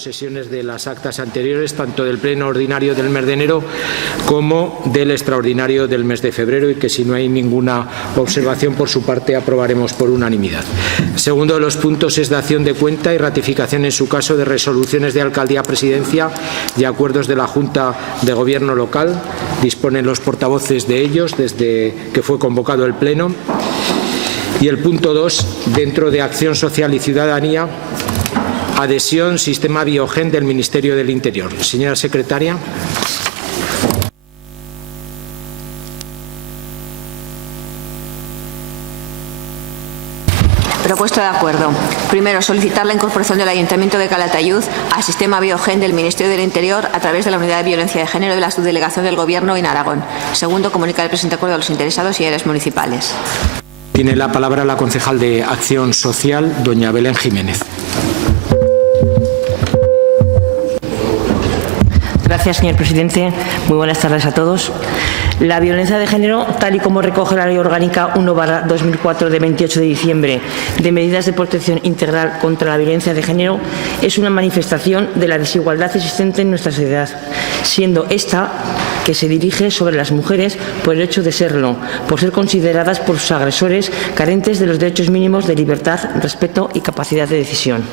sesiones de las actas anteriores, tanto del pleno ordinario del mes de enero como del extraordinario del mes de febrero, y que si no hay ninguna observación por su parte aprobaremos por unanimidad. El segundo de los puntos es dación de cuenta y ratificación en su caso de resoluciones de alcaldía-presidencia y acuerdos de la Junta de Gobierno local. Disponen los portavoces de ellos desde que fue convocado el pleno. Y el punto 2, dentro de Acción Social y Ciudadanía, adhesión Sistema Biogen del Ministerio del Interior. Señora secretaria. Propuesto de acuerdo. Primero, solicitar la incorporación del Ayuntamiento de Calatayud al Sistema Biogen del Ministerio del Interior a través de la Unidad de Violencia de Género de la Subdelegación del Gobierno en Aragón. Segundo, comunicar el presente acuerdo a los interesados y áreas municipales. Tiene la palabra la concejal de Acción Social, doña Belén Jiménez. Gracias, señor presidente. Muy buenas tardes a todos. La violencia de género, tal y como recoge la Ley Orgánica 1/2004 de 28 de diciembre de medidas de protección integral contra la violencia de género, es una manifestación de la desigualdad existente en nuestra sociedad, siendo esta que se dirige sobre las mujeres por el hecho de serlo, por ser consideradas por sus agresores carentes de los derechos mínimos de libertad, respeto y capacidad de decisión.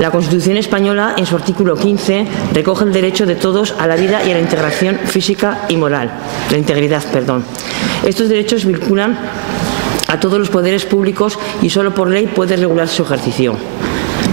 La Constitución española, en su artículo 15, recoge el derecho de todos a la vida y a la integración física y moral, la integridad, perdón. Estos derechos vinculan a todos los poderes públicos y solo por ley puede regular su ejercicio.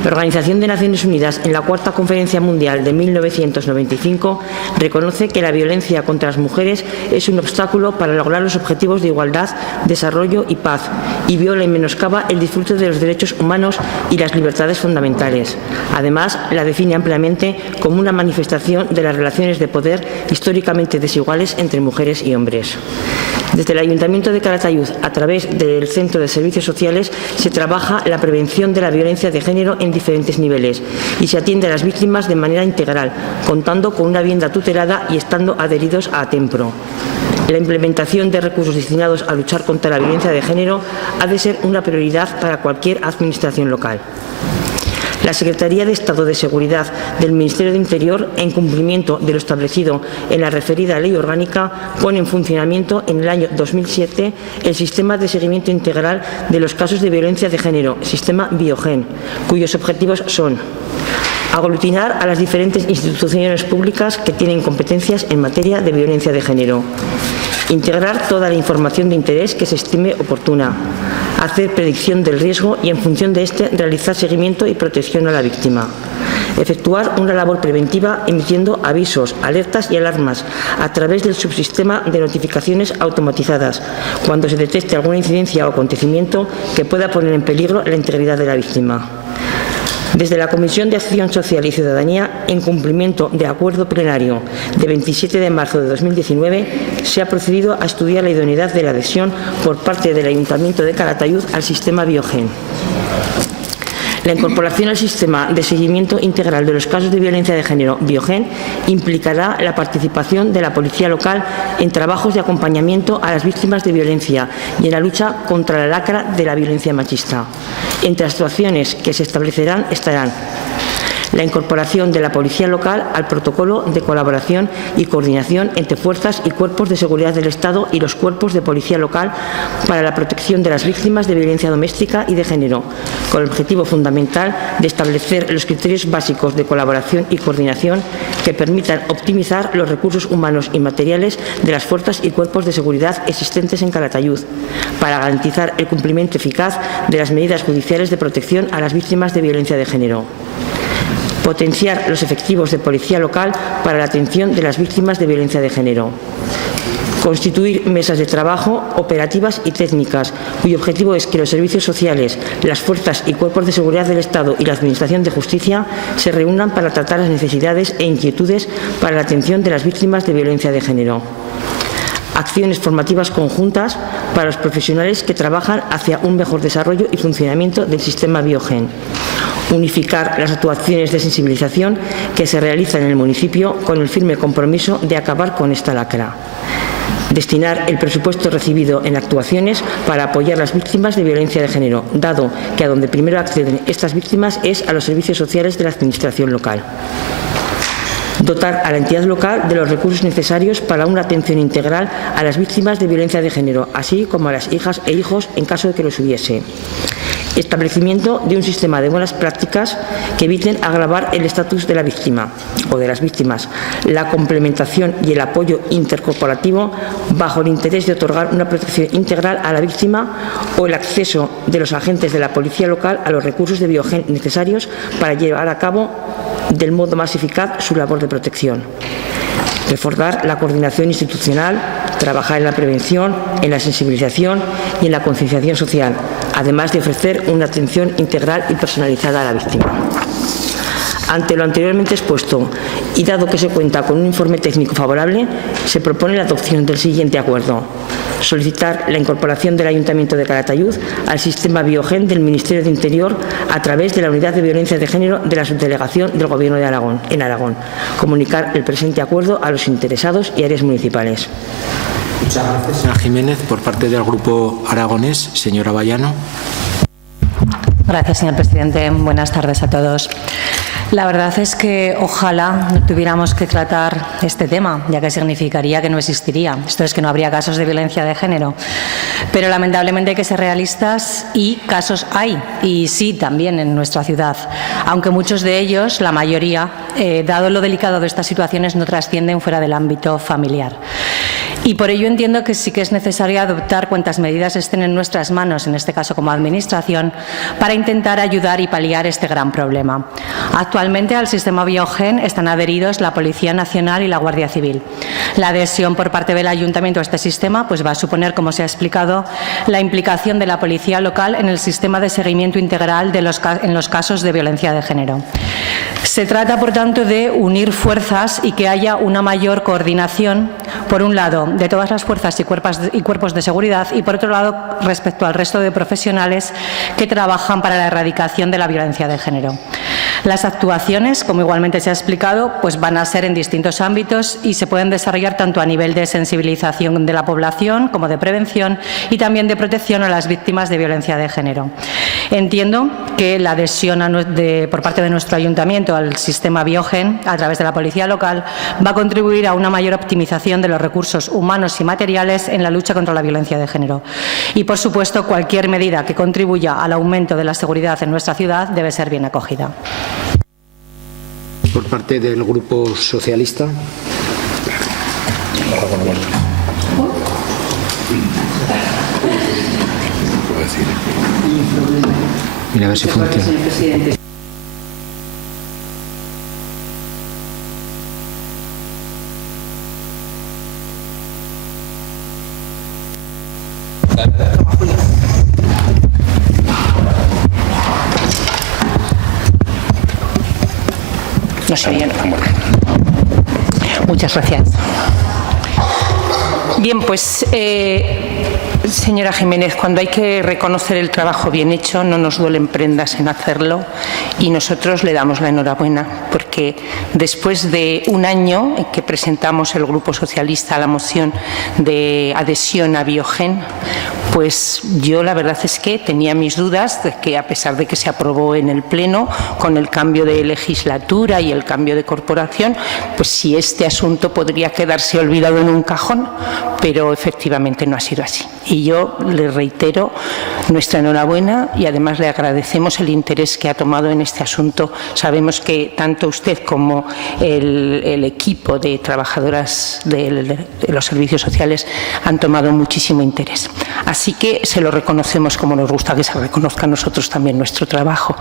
La Organización de Naciones Unidas, en la Cuarta Conferencia Mundial de 1995, reconoce que la violencia contra las mujeres es un obstáculo para lograr los objetivos de igualdad, desarrollo y paz, y viola y menoscaba el disfrute de los derechos humanos y las libertades fundamentales. Además, la define ampliamente como una manifestación de las relaciones de poder históricamente desiguales entre mujeres y hombres. Desde el Ayuntamiento de Calatayud, a través del Centro de Servicios Sociales, se trabaja la prevención de la violencia de género en diferentes niveles y se atiende a las víctimas de manera integral, contando con una vivienda tutelada y estando adheridos a ATEMPRO. La implementación de recursos destinados a luchar contra la violencia de género ha de ser una prioridad para cualquier administración local. La Secretaría de Estado de Seguridad del Ministerio de Interior, en cumplimiento de lo establecido en la referida Ley Orgánica, pone en funcionamiento en el año 2007 el Sistema de Seguimiento Integral de los Casos de Violencia de Género, Sistema Biogen, cuyos objetivos son: aglutinar a las diferentes instituciones públicas que tienen competencias en materia de violencia de género, integrar toda la información de interés que se estime oportuna, hacer predicción del riesgo y, en función de este, realizar seguimiento y protección a la víctima, efectuar una labor preventiva emitiendo avisos, alertas y alarmas a través del subsistema de notificaciones automatizadas cuando se detecte alguna incidencia o acontecimiento que pueda poner en peligro la integridad de la víctima. Desde la Comisión de Acción Social y Ciudadanía, en cumplimiento de acuerdo plenario de 27 de marzo de 2019, se ha procedido a estudiar la idoneidad de la adhesión por parte del Ayuntamiento de Calatayud al sistema Biogen. La incorporación al sistema de seguimiento integral de los casos de violencia de género Biogen implicará la participación de la policía local en trabajos de acompañamiento a las víctimas de violencia y en la lucha contra la lacra de la violencia machista. Entre las actuaciones que se establecerán estarán la incorporación de la policía local al protocolo de colaboración y coordinación entre fuerzas y cuerpos de seguridad del Estado y los cuerpos de policía local para la protección de las víctimas de violencia doméstica y de género, con el objetivo fundamental de establecer los criterios básicos de colaboración y coordinación que permitan optimizar los recursos humanos y materiales de las fuerzas y cuerpos de seguridad existentes en Calatayud, para garantizar el cumplimiento eficaz de las medidas judiciales de protección a las víctimas de violencia de género. Potenciar los efectivos de policía local para la atención de las víctimas de violencia de género. Constituir mesas de trabajo operativas y técnicas, cuyo objetivo es que los servicios sociales, las fuerzas y cuerpos de seguridad del Estado y la Administración de Justicia se reúnan para tratar las necesidades e inquietudes para la atención de las víctimas de violencia de género. acciones formativas conjuntas para los profesionales que trabajan hacia un mejor desarrollo y funcionamiento del sistema Biogen, unificar las actuaciones de sensibilización que se realizan en el municipio con el firme compromiso de acabar con esta lacra. Destinar el presupuesto recibido en actuaciones para apoyar a las víctimas de violencia de género, dado que a donde primero acceden estas víctimas es a los servicios sociales de la Administración local. Dotar a la entidad local de los recursos necesarios para una atención integral a las víctimas de violencia de género, así como a las hijas e hijos en caso de que los hubiese. Establecimiento de un sistema de buenas prácticas que eviten agravar el estatus de la víctima o de las víctimas, la complementación y el apoyo intercorporativo bajo el interés de otorgar una protección integral a la víctima o el acceso de los agentes de la policía local a los recursos de Biogen necesarios para llevar a cabo del modo más eficaz su labor de protección. Reforzar la coordinación institucional, trabajar en la prevención, en la sensibilización y en la concienciación social, además de ofrecer una atención integral y personalizada a la víctima. Ante lo anteriormente expuesto y dado que se cuenta con un informe técnico favorable, se propone la adopción del siguiente acuerdo. Solicitar la incorporación del Ayuntamiento de Calatayud al sistema Biogen del Ministerio de Interior a través de la Unidad de Violencia de Género de la Subdelegación del Gobierno de Aragón, en Aragón. Comunicar el presente acuerdo a los interesados y áreas municipales. Muchas gracias, señora Jiménez. Por parte del Grupo Aragonés, señora Bayano. Gracias, señor presidente. Buenas tardes a todos. La verdad es que ojalá no tuviéramos que tratar este tema, ya que significaría que no existiría. Esto es que no habría casos de violencia de género. Pero lamentablemente hay que ser realistas y casos hay, y sí, también en nuestra ciudad. Aunque muchos de ellos, la mayoría, dado lo delicado de estas situaciones, no trascienden fuera del ámbito familiar. Y por ello entiendo que sí que es necesario adoptar cuantas medidas estén en nuestras manos, en este caso como Administración, para intentar ayudar y paliar este gran problema. Actualmente al sistema Biogen están adheridos la Policía Nacional y la Guardia Civil. La adhesión por parte del Ayuntamiento a este sistema pues va a suponer, como se ha explicado, la implicación de la Policía Local en el sistema de seguimiento integral en los casos de violencia de género. Se trata, por tanto, de unir fuerzas y que haya una mayor coordinación, por un lado, de todas las fuerzas y cuerpos de seguridad y, por otro lado, respecto al resto de profesionales que trabajan para la erradicación de la violencia de género. Las actuaciones, como igualmente se ha explicado, pues van a ser en distintos ámbitos y se pueden desarrollar tanto a nivel de sensibilización de la población como de prevención y también de protección a las víctimas de violencia de género. Entiendo que la adhesión por parte de nuestro Ayuntamiento al sistema Biogen a través de la Policía Local va a contribuir a una mayor optimización de los recursos humanos y materiales en la lucha contra la violencia de género. Y, por supuesto, cualquier medida que contribuya al aumento de la seguridad en nuestra ciudad debe ser bien acogida. Por parte del Grupo Socialista. Mira a ver si funciona. No se oye. Muchas gracias. Bien, pues, señora Jiménez, cuando hay que reconocer el trabajo bien hecho, no nos duelen prendas en hacerlo y nosotros le damos la enhorabuena porque después de un año en que presentamos el Grupo Socialista la moción de adhesión a Biogen, pues yo la verdad es que tenía mis dudas de que, a pesar de que se aprobó en el Pleno con el cambio de legislatura y el cambio de corporación, pues si este asunto podría quedarse olvidado en un cajón, pero efectivamente no ha sido así. Y yo le reitero nuestra enhorabuena y además le agradecemos el interés que ha tomado en este asunto. Sabemos que tanto usted como el equipo de trabajadoras de los servicios sociales han tomado muchísimo interés. Así que se lo reconocemos como nos gusta que se reconozca a nosotros también nuestro trabajo.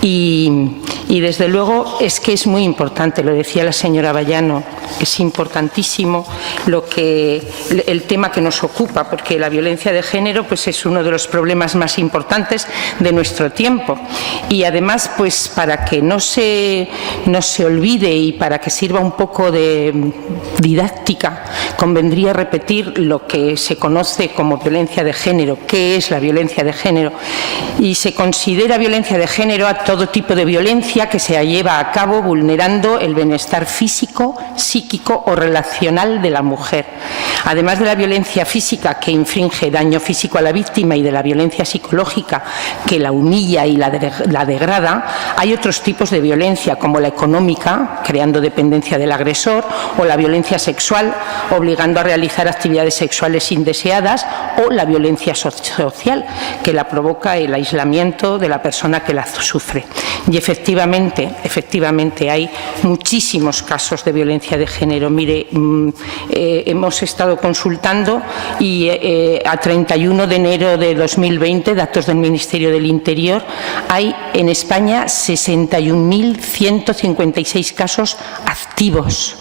Y desde luego es que es muy importante, lo decía la señora Vallano, es importantísimo el tema que nos ocupa, porque la violencia de género pues, es uno de los problemas más importantes de nuestro tiempo. Y además, pues para que no se olvide y para que sirva un poco de didáctica, convendría repetir lo que se conoce como violencia de género. ¿Qué es la violencia de género? Y se considera violencia de género a todo tipo de violencia que se lleva a cabo vulnerando el bienestar físico, psíquico o relacional de la mujer. Además de la violencia física que infringe daño físico a la víctima y de la violencia psicológica que la humilla y la degrada, hay otros tipos de violencia como la económica, creando dependencia del agresor, o la violencia sexual, obligando a realizar actividades sexuales indeseadas, o la violencia social, que la provoca el aislamiento de la persona que la sufre. Y efectivamente hay muchísimos casos de violencia de género. Mire, hemos estado consultando y a 31 de enero de 2020, datos del Ministerio del Interior, hay en España 61.156 casos activos,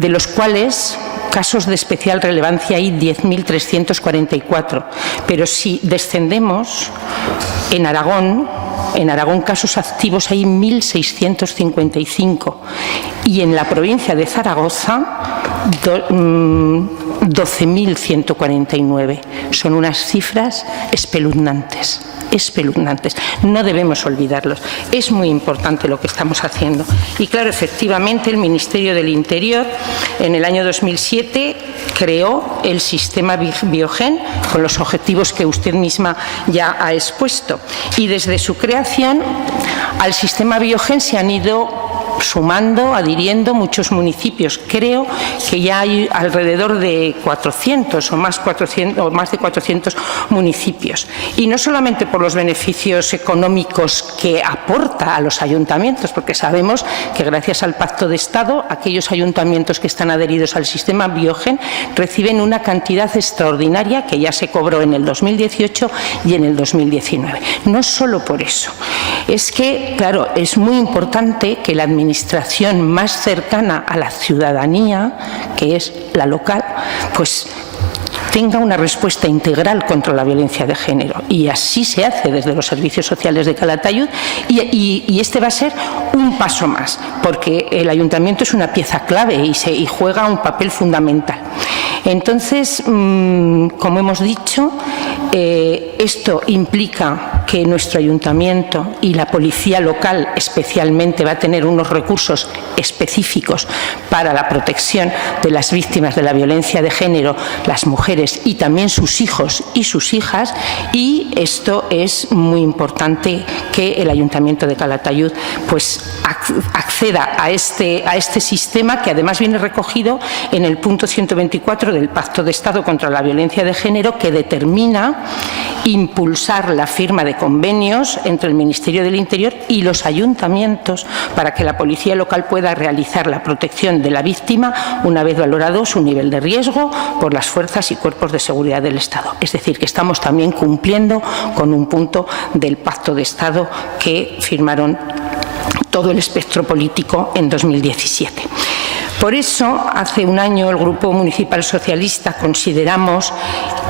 de los cuales casos de especial relevancia hay 10.344. Pero si descendemos, en Aragón casos activos hay 1.655 y en la provincia de Zaragoza 12.149. Son unas cifras espeluznantes. No debemos olvidarlos. Es muy importante lo que estamos haciendo. Y claro, efectivamente, el Ministerio del Interior en el año 2007 creó el sistema Biogen con los objetivos que usted misma ya ha expuesto. Y desde su creación al sistema Biogen se han ido sumando, adhiriendo muchos municipios. Creo que ya hay alrededor de 400 o más de 400 municipios. Y no solamente por los beneficios económicos que aporta a los ayuntamientos, porque sabemos que gracias al Pacto de Estado, aquellos ayuntamientos que están adheridos al sistema Biogen reciben una cantidad extraordinaria que ya se cobró en el 2018 y en el 2019. No solo por eso. Es que, claro, es muy importante que la administración más cercana a la ciudadanía, que es la local, pues tenga una respuesta integral contra la violencia de género. Y así se hace desde los servicios sociales de Calatayud y este va a ser un paso más, porque el ayuntamiento es una pieza clave y juega un papel fundamental. Entonces, como hemos dicho, esto implica que nuestro ayuntamiento y la policía local especialmente va a tener unos recursos específicos para la protección de las víctimas de la violencia de género, las mujeres y también sus hijos y sus hijas, y esto es muy importante que el Ayuntamiento de Calatayud pues acceda a este sistema, que además viene recogido en el punto 124 del Pacto de Estado contra la Violencia de Género, que determina impulsar la firma de convenios entre el Ministerio del Interior y los ayuntamientos para que la policía local pueda realizar la protección de la víctima una vez valorado su nivel de riesgo por las fuerzas y cuerpos de seguridad del Estado. Es decir, que estamos también cumpliendo con un punto del Pacto de Estado que firmaron todo el espectro político en 2017. Por eso, hace un año, el Grupo Municipal Socialista consideramos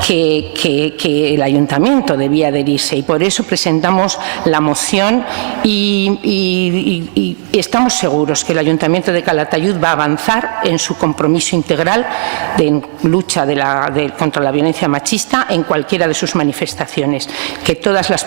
que el Ayuntamiento debía adherirse y por eso presentamos la moción y estamos seguros que el Ayuntamiento de Calatayud va a avanzar en su compromiso integral de lucha contra la violencia machista en cualquiera de sus manifestaciones, que todas las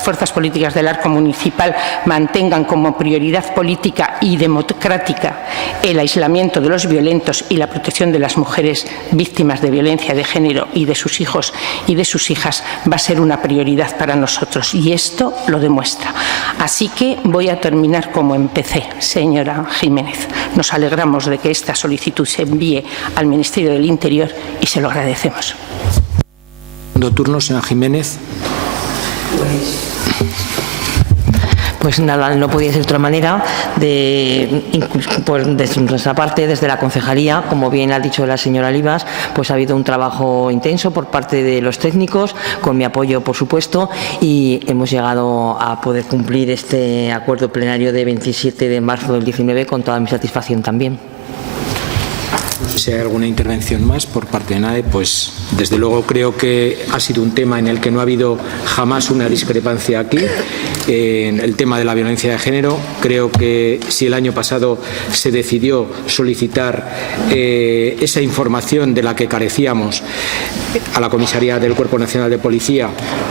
fuerzas políticas del arco municipal mantengan como prioridad política y democrática el aislamiento de los violentos y la protección de las mujeres víctimas de violencia de género y de sus hijos y de sus hijas va a ser una prioridad para nosotros y esto lo demuestra. Así que voy a terminar como empecé, señora Jiménez. Nos alegramos de que esta solicitud se envíe al Ministerio del Interior y se lo agradecemos. Segundo turno, señora Jiménez. Pues nada, no podía ser de otra manera. Pues desde nuestra parte, desde la concejalía, como bien ha dicho la señora Olivas, pues ha habido un trabajo intenso por parte de los técnicos, con mi apoyo, por supuesto, y hemos llegado a poder cumplir este acuerdo plenario de 27 de marzo del 19 con toda mi satisfacción también. Si hay alguna intervención más por parte de nadie, pues desde luego creo que ha sido un tema en el que no ha habido jamás una discrepancia aquí. En el tema de la violencia de género, creo que si el año pasado se decidió solicitar esa información de la que carecíamos a la Comisaría del Cuerpo Nacional de Policía,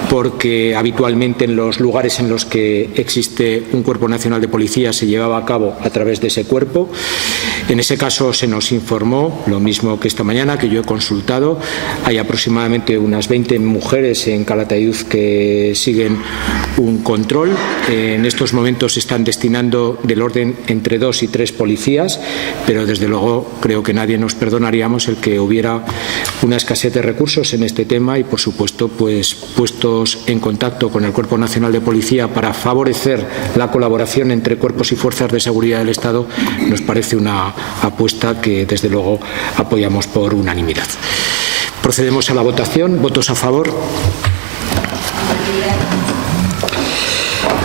porque habitualmente en los lugares en los que existe un Cuerpo Nacional de Policía se llevaba a cabo a través de ese cuerpo. En ese caso se nos informó, lo mismo que esta mañana, que yo he consultado, hay aproximadamente unas 20 mujeres en Calatayud que siguen un control. En estos momentos se están destinando del orden entre 2 y 3 policías, pero desde luego creo que nadie nos perdonaríamos el que hubiera una escasez de recursos en este tema y, por supuesto, pues puestos en contacto con el Cuerpo Nacional de Policía para favorecer la colaboración entre cuerpos y fuerzas de seguridad del Estado, nos parece una apuesta que desde luego apoyamos por unanimidad. Procedemos a la votación. ¿Votos a favor?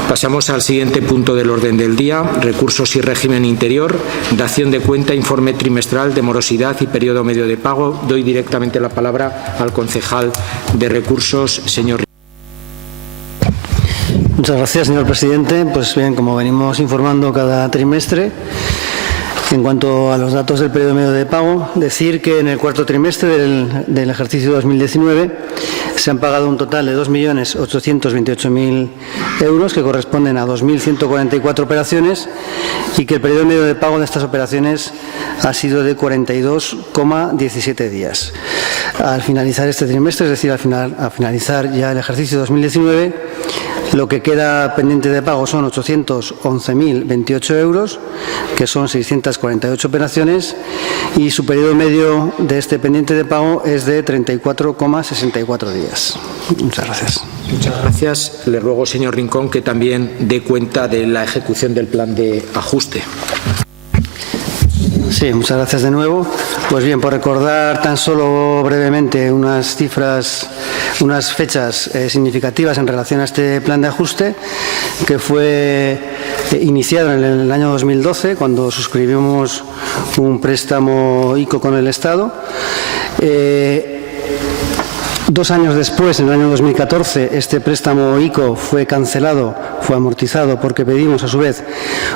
Pasamos al siguiente punto del orden del día: recursos y régimen interior, dación de cuenta, informe trimestral de morosidad y periodo medio de pago. Doy directamente la palabra al concejal de recursos, señor. Muchas gracias, señor presidente. Pues bien, como venimos informando cada trimestre, en cuanto a los datos del periodo medio de pago, decir que en el cuarto trimestre del ejercicio 2019 se han pagado un total de 2.828.000 euros, que corresponden a 2.144 operaciones, y que el periodo medio de pago de estas operaciones ha sido de 42,17 días. Al finalizar este trimestre, es decir, al finalizar ya el ejercicio 2019, lo que queda pendiente de pago son 811.028 euros, que son 648 operaciones, y su periodo medio de este pendiente de pago es de 34,64 días. Muchas gracias. Muchas gracias. Le ruego, señor Rincón, que también dé cuenta de la ejecución del plan de ajuste. Sí, muchas gracias de nuevo. Pues bien, por recordar tan solo brevemente unas cifras, unas fechas significativas en relación a este plan de ajuste, que fue iniciado en el año 2012, cuando suscribimos un préstamo ICO con el Estado. 2 años después, en el año 2014, este préstamo ICO fue cancelado, fue amortizado, porque pedimos a su vez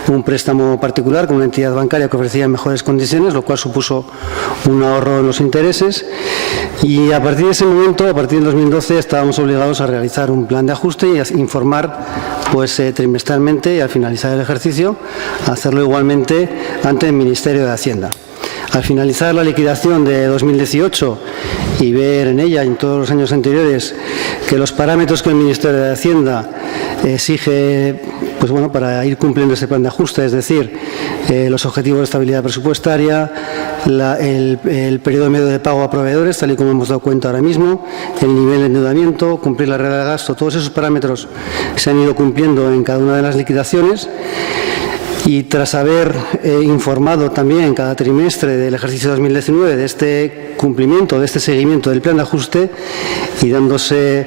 un préstamo particular con una entidad bancaria que ofrecía mejores condiciones, lo cual supuso un ahorro en los intereses. Y a partir de ese momento, a partir del 2012, estábamos obligados a realizar un plan de ajuste y a informar trimestralmente, y al finalizar el ejercicio, hacerlo igualmente ante el Ministerio de Hacienda. Al finalizar la liquidación de 2018 y ver en ella y en todos los años anteriores que los parámetros que el Ministerio de Hacienda exige para ir cumpliendo ese plan de ajuste, es decir, los objetivos de estabilidad presupuestaria, el periodo medio de pago a proveedores, tal y como hemos dado cuenta ahora mismo, el nivel de endeudamiento, cumplir la regla de gasto, todos esos parámetros se han ido cumpliendo en cada una de las liquidaciones. Y tras haber informado también cada trimestre del ejercicio 2019 de este cumplimiento, de este seguimiento del plan de ajuste, y dándose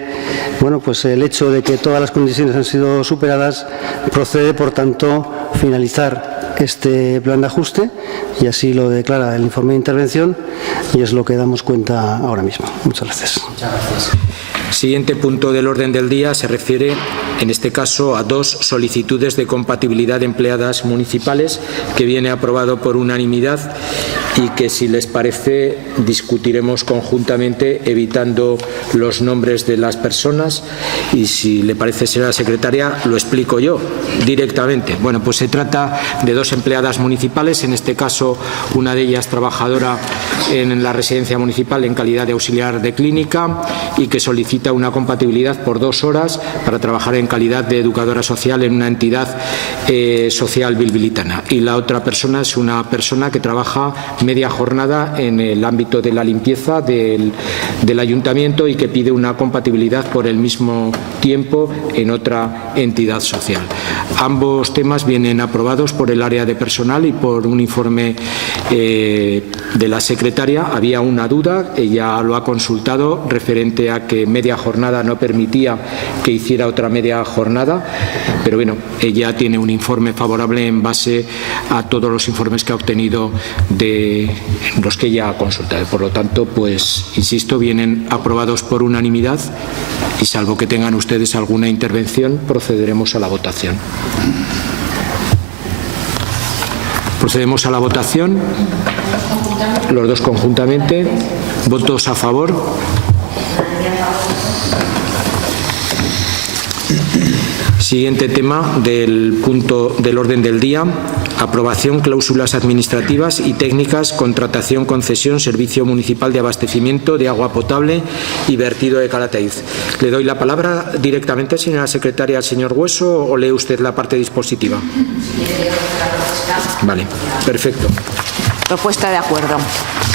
el hecho de que todas las condiciones han sido superadas, procede, por tanto, finalizar este plan de ajuste, y así lo declara el informe de intervención, y es lo que damos cuenta ahora mismo. Muchas gracias. Muchas gracias. Siguiente punto del orden del día se refiere, en este caso, a 2 solicitudes de compatibilidad de empleadas municipales que viene aprobado por unanimidad y que, si les parece, discutiremos conjuntamente, evitando los nombres de las personas, y si le parece, señora secretaria, lo explico yo directamente. Bueno, pues se trata de 2 empleadas municipales, en este caso una de ellas trabajadora en la residencia municipal en calidad de auxiliar de clínica y que solicita una compatibilidad por 2 horas para trabajar en calidad de educadora social en una entidad social bilbilitana. Y la otra persona es una persona que trabaja media jornada en el ámbito de la limpieza del ayuntamiento y que pide una compatibilidad por el mismo tiempo en otra entidad social. Ambos temas vienen aprobados por el área de personal y por un informe de la secretaria. Había una duda, ella lo ha consultado referente a que media jornada no permitía que hiciera otra media jornada, pero bueno, ella tiene un informe favorable en base a todos los informes que ha obtenido de los que ella ha consultado. Por lo tanto, pues insisto, vienen aprobados por unanimidad y salvo que tengan ustedes alguna intervención, procederemos a la votación. Procedemos a la votación. Los dos conjuntamente. ¿Votos a favor? Siguiente tema del punto del orden del día. Aprobación, cláusulas administrativas y técnicas, contratación, concesión, servicio municipal de abastecimiento de agua potable y vertido de Calatayud. Le doy la palabra directamente, señora secretaria, al señor Hueso, o lee usted la parte dispositiva. Vale, perfecto. Propuesta de acuerdo.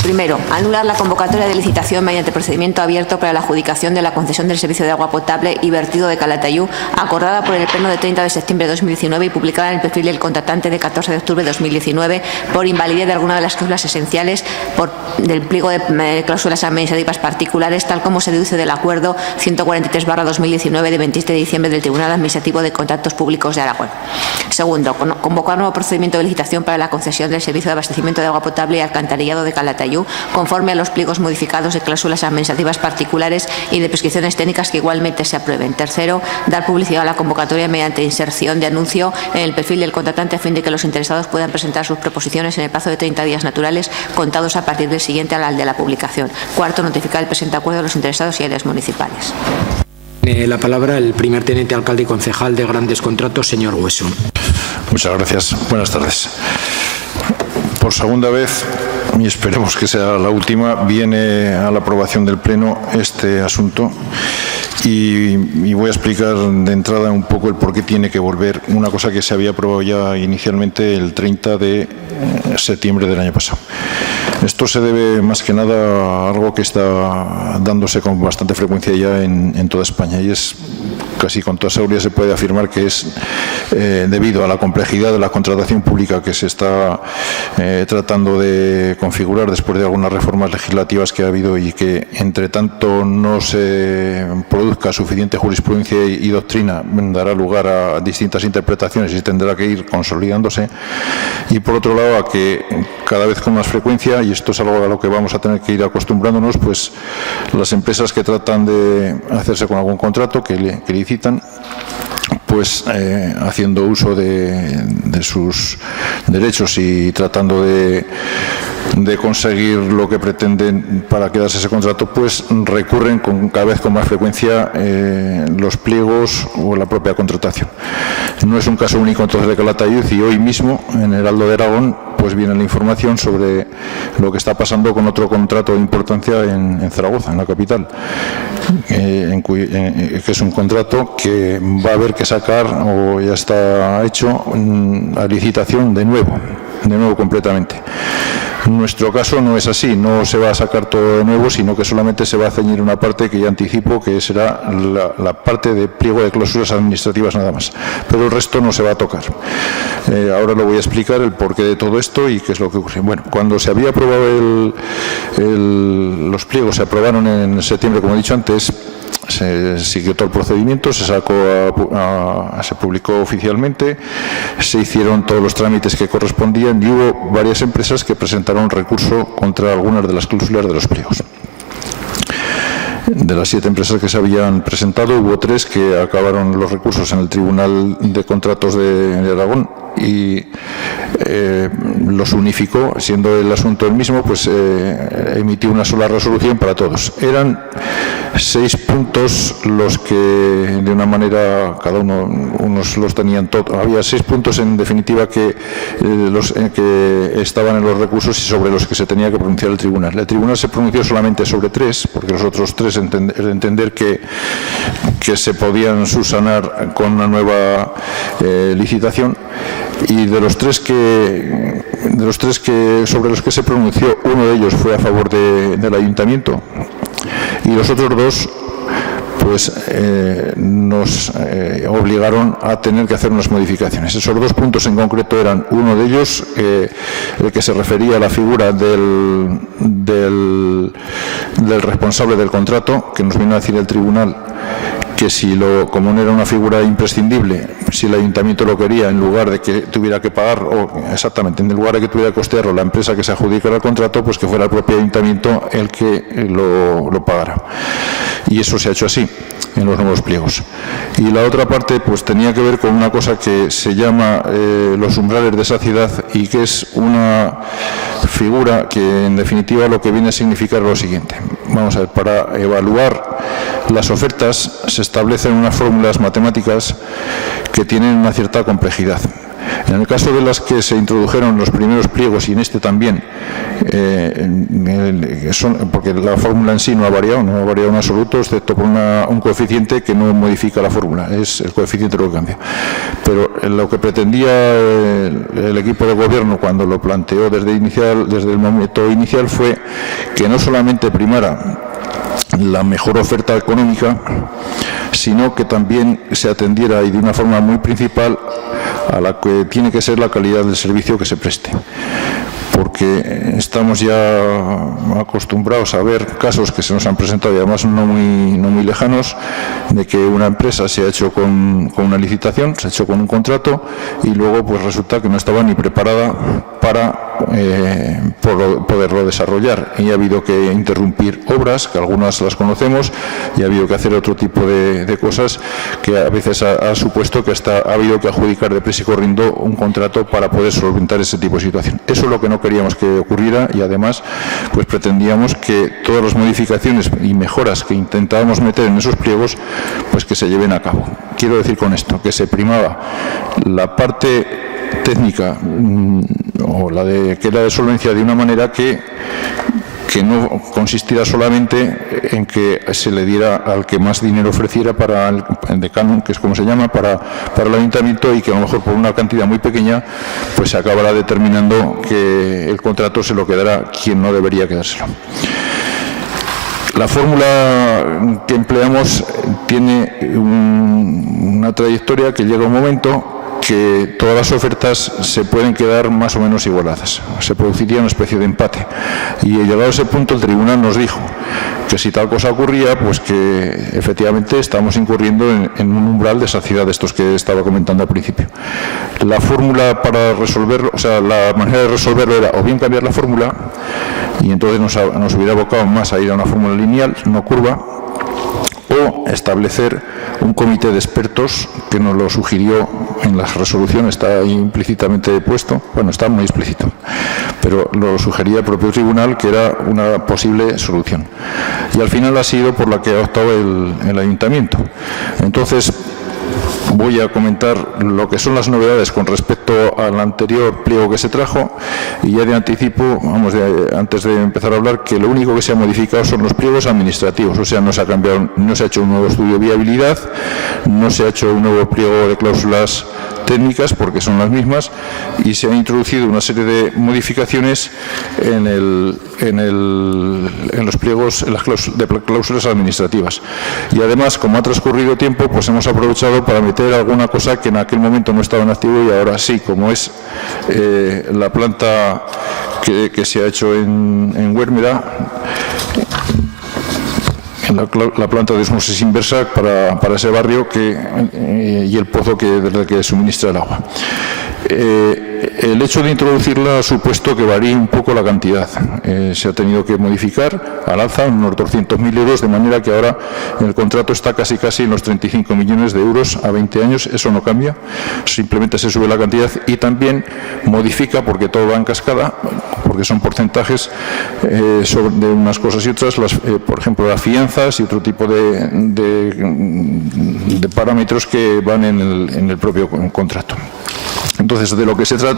Primero, anular la convocatoria de licitación mediante procedimiento abierto para la adjudicación de la concesión del servicio de agua potable y vertido de Calatayud, acordada por el Pleno de 30 de septiembre de 2019 y publicada en el perfil del contratante de 14 de octubre de 2019 por invalidez de alguna de las cláusulas esenciales del pliego de cláusulas administrativas particulares, tal como se deduce del acuerdo 143/2019 de 27 de diciembre del Tribunal Administrativo de Contratos Públicos de Aragón. Segundo, convocar un nuevo procedimiento de licitación para la concesión del servicio de abastecimiento de agua potable y alcantarillado de Calatayud, conforme a los pliegos modificados de cláusulas administrativas particulares y de prescripciones técnicas que igualmente se aprueben. Tercero, dar publicidad a la convocatoria mediante inserción de anuncio en el perfil del contratante a fin de que los interesados puedan presentar sus proposiciones en el plazo de 30 días naturales contados a partir del siguiente al de la publicación. Cuarto, notificar el presente acuerdo a los interesados y áreas municipales. Tiene la palabra el primer teniente alcalde y concejal de Grandes Contratos, señor Hueso. Muchas gracias. Buenas tardes. Por segunda vez, y esperemos que sea la última, viene a la aprobación del Pleno este asunto y voy a explicar de entrada un poco el por qué tiene que volver una cosa que se había aprobado ya inicialmente el 30 de septiembre del año pasado. Esto se debe más que nada a algo que está dándose con bastante frecuencia ya en toda España, y es casi con toda seguridad se puede afirmar que es debido a la complejidad de la contratación pública que se está tratando de configurar después de algunas reformas legislativas que ha habido y que, entre tanto, no se produzca suficiente jurisprudencia y doctrina, dará lugar a distintas interpretaciones y tendrá que ir consolidándose. Y, por otro lado, a que cada vez con más frecuencia, y esto es algo a lo que vamos a tener que ir acostumbrándonos, pues las empresas que tratan de hacerse con algún contrato que licitan, pues haciendo uso de sus derechos y tratando de conseguir lo que pretenden para quedarse ese contrato, pues recurren cada vez con más frecuencia los pliegos o la propia contratación. No es un caso único entonces de Calatayud, y hoy mismo en el Heraldo de Aragón pues viene la información sobre lo que está pasando con otro contrato de importancia en Zaragoza, en la capital, que es un contrato que va a haber que sacar, o ya está hecho, a licitación de nuevo completamente. En nuestro caso no es así, no se va a sacar todo de nuevo, sino que solamente se va a ceñir una parte que ya anticipo, que será la parte de pliego de cláusulas administrativas nada más, pero el resto no se va a tocar. Ahora lo voy a explicar el porqué de todo esto y qué es lo que ocurre. Bueno, cuando se había aprobado los pliegos, se aprobaron en septiembre, como he dicho antes, se siguió todo el procedimiento, se publicó oficialmente, se hicieron todos los trámites que correspondían y hubo varias empresas que presentaron recurso contra algunas de las cláusulas de los pliegos. De las 7 empresas que se habían presentado, hubo 3 que acabaron los recursos en el Tribunal de Contratos de Aragón y los unificó, siendo el asunto el mismo, pues emitió una sola resolución para todos. Eran 6 puntos los que, de una manera, cada unos los tenían todos. Había 6 puntos, en definitiva, que estaban en los recursos y sobre los que se tenía que pronunciar el Tribunal. El Tribunal se pronunció solamente sobre 3, porque los otros 3 entender que se podían subsanar con una nueva licitación. y de los tres sobre los que se pronunció, uno de ellos fue a favor del ayuntamiento y los otros dos pues nos obligaron a tener que hacer unas modificaciones. Esos dos puntos en concreto eran, uno de ellos, el que se refería a la figura del responsable del contrato, que nos vino a decir el tribunal que como no era una figura imprescindible, si el ayuntamiento lo quería, en lugar de que tuviera que pagar, en lugar de que tuviera que costearlo la empresa que se adjudicara el contrato, pues que fuera el propio ayuntamiento el que lo pagara. Y eso se ha hecho así en los nuevos pliegos. Y la otra parte pues tenía que ver con una cosa que se llama los umbrales de saciedad, y que es una figura que en definitiva lo que viene a significar lo siguiente. Vamos a ver, para evaluar las ofertas se establecen unas fórmulas matemáticas que tienen una cierta complejidad. En el caso de las que se introdujeron en los primeros pliegos, y en este también, porque la fórmula en sí no ha variado en absoluto, excepto por un coeficiente que no modifica la fórmula, es el coeficiente lo que cambia. Pero lo que pretendía el equipo de gobierno cuando lo planteó desde el momento inicial fue que no solamente primara la mejor oferta económica, sino que también se atendiera, y de una forma muy principal, a la que tiene que ser la calidad del servicio que se preste. Porque estamos ya acostumbrados a ver casos que se nos han presentado, y además no muy lejanos, de que una empresa se ha hecho con una licitación, se ha hecho con un contrato, y luego pues resulta que no estaba ni preparada para poderlo desarrollar, y ha habido que interrumpir obras, que algunas las conocemos, y ha habido que hacer otro tipo de cosas que a veces ha supuesto que hasta ha habido que adjudicar deprisa y corriendo un contrato para poder solventar ese tipo de situación. Eso es lo que no queríamos que ocurriera, y además pues pretendíamos que todas las modificaciones y mejoras que intentábamos meter en esos pliegos pues que se lleven a cabo. Quiero decir con esto que se primaba la parte técnica o que era de solvencia, de una manera que no consistiera solamente en que se le diera al que más dinero ofreciera para el decano, que es como se llama, para el ayuntamiento, y que a lo mejor por una cantidad muy pequeña pues se acabará determinando que el contrato se lo quedará quien no debería quedárselo. La fórmula que empleamos tiene una trayectoria que llega un momento que todas las ofertas se pueden quedar más o menos igualadas. Se produciría una especie de empate. Y llegado a ese punto, el tribunal nos dijo que si tal cosa ocurría, pues que efectivamente estamos incurriendo en un umbral de saciedad de estos que estaba comentando al principio. La fórmula para resolverlo, la manera de resolverlo era o bien cambiar la fórmula, y entonces nos hubiera abocado más a ir a una fórmula lineal, no curva, o establecer un comité de expertos, que nos lo sugirió en la resolución, está implícitamente puesto, bueno, está muy explícito, pero lo sugería el propio tribunal, que era una posible solución. Y al final ha sido por la que ha optado el ayuntamiento. Entonces, voy a comentar lo que son las novedades con respecto al anterior pliego que se trajo, y ya de anticipo, antes de empezar a hablar, que lo único que se ha modificado son los pliegos administrativos. O sea, no se ha hecho un nuevo estudio de viabilidad, no se ha hecho un nuevo pliego de cláusulas técnicas, porque son las mismas, y se han introducido una serie de modificaciones en los pliegos, en las cláusulas administrativas. Y además, como ha transcurrido tiempo, pues hemos aprovechado para meter alguna cosa que en aquel momento no estaba en activo y ahora sí, como es la planta que se ha hecho en Huérmeda, la planta de osmosis inversa para ese barrio y el pozo desde el que suministra el agua. El hecho de introducirla ha supuesto que varíe un poco la cantidad. Se ha tenido que modificar al alza unos 200.000 euros, de manera que ahora el contrato está casi en los 35 millones de euros a 20 años. Eso no cambia, simplemente se sube la cantidad, y también modifica, porque todo va en cascada, porque son porcentajes de unas cosas y otras, por ejemplo, las fianzas y otro tipo de parámetros que van en el propio contrato. Entonces, de lo que se trata,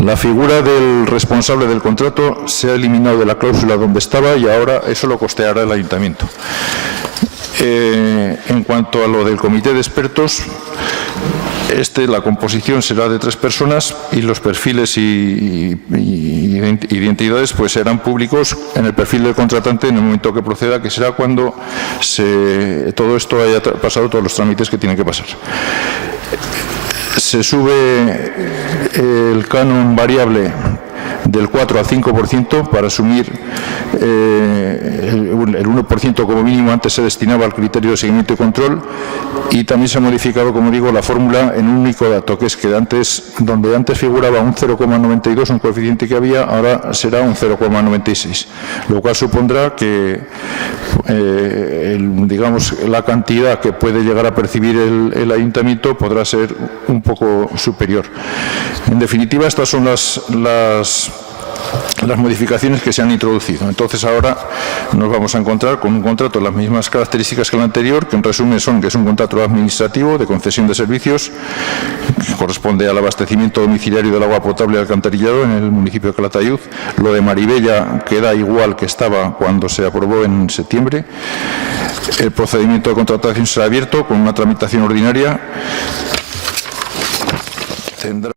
la figura del responsable del contrato se ha eliminado de la cláusula donde estaba, y ahora eso lo costeará el ayuntamiento. En cuanto a lo del comité de expertos, La composición será de 3 personas y los perfiles y identidades pues serán públicos en el perfil del contratante en el momento que proceda, que será cuando todo esto haya pasado todos los trámites que tiene que pasar. Se sube el canon variable del 4 al 5% para asumir el 1% como mínimo. Antes se destinaba al criterio de seguimiento y control, y también se ha modificado, como digo, la fórmula en un único dato, que es que donde antes figuraba un 0,92, un coeficiente que había, ahora será un 0,96, lo cual supondrá que digamos, la cantidad que puede llegar a percibir el ayuntamiento podrá ser un poco superior. En definitiva, estas son las modificaciones que se han introducido. Entonces ahora nos vamos a encontrar con un contrato de las mismas características que el anterior, que en resumen que es un contrato administrativo de concesión de servicios, que corresponde al abastecimiento domiciliario del agua potable y alcantarillado en el municipio de Calatayud. Lo de Maribella queda igual que estaba cuando se aprobó en septiembre. El procedimiento de contratación será abierto con una tramitación ordinaria. Tendrá